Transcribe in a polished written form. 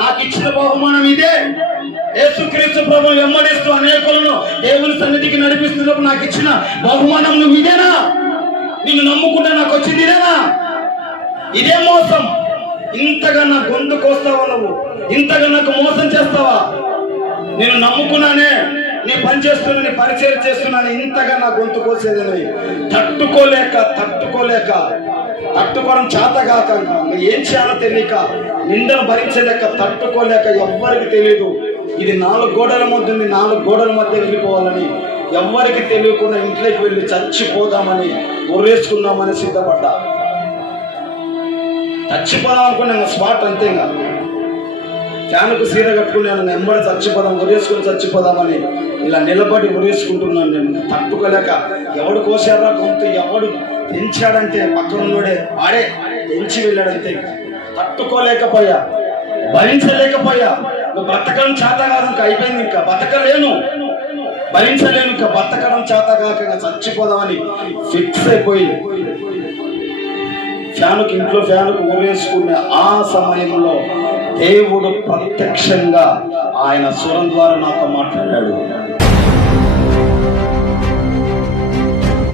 నాకు ఇచ్చిన బహుమానం ఇదే. యేసుక్రీస్తు ప్రభువు వెంబడిస్తూ అనేకులను దేవుని సన్నిధికి నడిపిస్తున్నప్పుడు నాకు ఇచ్చిన బహుమానం నువ్వు ఇదేనా? నిన్ను నమ్ముకుంటే నాకు వచ్చింది ఇదేనా? ఇదే మోసం. ఇంతగా నా గొంతు కోస్తావా నువ్వు? ఇంతగా నాకు మోసం చేస్తావా? నేను నమ్ముకున్నానే, నీ పని చేస్తున్నా, నీ పరిచయం చేస్తున్నాను, ఇంతగా నా గొంతు కోసేదని తట్టుకోవడం చేతగాక ఏం చేయాలో తెలియక, నిందను భరించలేక, తట్టుకోలేక, ఎవ్వరికి తెలియదు ఇది 4 గోడల మధ్య ఉంది, 4 గోడల మధ్య వెళ్ళిపోవాలని ఎవ్వరికి తెలియకుండా ఇంట్లోకి వెళ్ళి చచ్చిపోదామని ఉరేసుకుందామని సిద్ధపడ్డా. చచ్చిపోదాం అనుకున్నా స్పాట్ అంతేగా. ఫ్యాన్కు సీర కట్టుకున్నాను, నెంబడి చచ్చిపోదాం, ఉరేసుకుని చచ్చిపోదామని ఇలా నిలబడి ఉరేసుకుంటున్నాను. నేను తట్టుకోలేక, ఎవడు కోసారా గొంతు, ఎవడు పెంచాడంటే పక్కనున్నోడే, వాడే పెంచి వెళ్ళాడంతే. తట్టుకోలేకపోయా, భరించలేకపోయా. నువ్వు బతకడం చేత కాదు, ఇంకా అయిపోయింది, ఇంకా బతకలేను, భరించలేను, ఇంకా బతకడం చేత కాక చచ్చిపోదామని ఫిక్స్ అయిపోయి ఇంట్లో ఫ్యానుకు ఊరేసుకునే ఆ సమయంలో దేవుడు ప్రత్యక్షంగా ఆయన స్వరం ద్వారా నాతో మాట్లాడాడు.